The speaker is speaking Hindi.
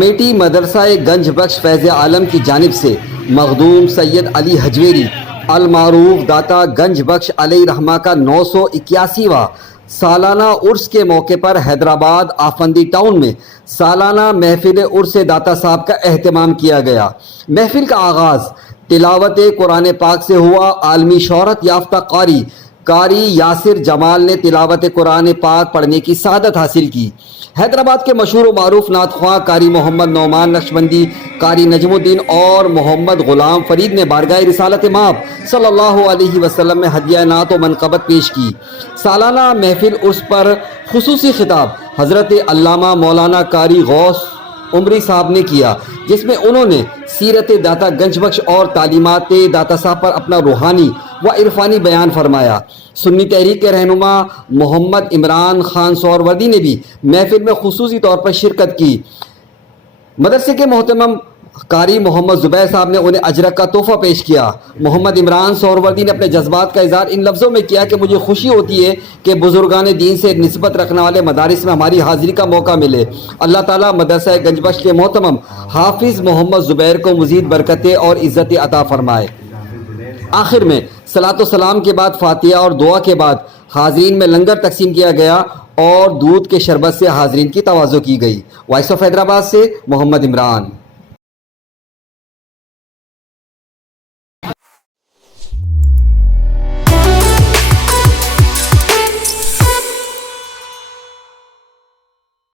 अमेठी मदरसा गंज बख्श फैज़ आलम की जानिब से मखदूम सैयद अली हजवेरी अल मारूफ दाता गंज बख्श अलैहि रहमा का 981वां सालाना उर्स के मौके पर हैदराबाद आफंदी टाउन में सालाना महफिल उर्स दाता साहब का एहतमाम किया गया। महफिल का आगाज़ तिलावत कुरान पाक से हुआ। आलमी शोहरत याफ्ता कारी यासिर जमाल ने तिलावत कुरान पाक पढ़ने की सआदत हासिल की। हैदराबाद के मशहूर व मारूफ नातख्वां कारी मोहम्मद नौमान नक्शबंदी, कारी नजमुद्दीन और मोहम्मद गुलाम फरीद ने बारगाह रिसालत माब सल्लल्लाहु अलैहि वसल्लम में हदिया नात व मनक़बत पेश की। सालाना महफिल उर्स पर खुसूसी खिताब हज़रत अल्लामा मौलाना कारी गौस उमरी साहब ने किया, जिसमें उन्होंने सीरत दाता गंज बख्श और तालीमात दाता साहब पर अपना रूहानी व इरफानी बयान फरमाया। सुन्नी तहरीक के रहनुमा मोहम्मद इमरान खान सोहरवर्दी ने भी महफिल में खुसूसी तौर पर शिरकत की। मदरसे के मोहतरम कारी मोहम्मद ज़ुबैर साहब ने उन्हें अजरक का तोहफ़ा पेश किया। मोहम्मद इमरान सोहरवर्दी ने अपने जज्बात का इज़हार इन लफ्ज़ों में किया कि मुझे खुशी होती है कि बुजुर्गान दीन से निस्बत रखने वाले मदारिस में हमारी हाज़िरी का मौका मिले। अल्लाह ताला मदरसा गंज बख्श के मोहतरम हाफिज़ मोहम्मद ज़ुबैर को मज़ीद बरकतें और इज़्ज़त अता फ़रमाए। आखिर में सलातो सलाम के बाद फातिहा और दुआ के बाद हाज़रीन में लंगर तकसीम किया गया और दूध के शरबत से हाज़रीन की तवाज़ो की गई। वॉइस ऑफ हैदराबाद से मोहम्मद इमरान।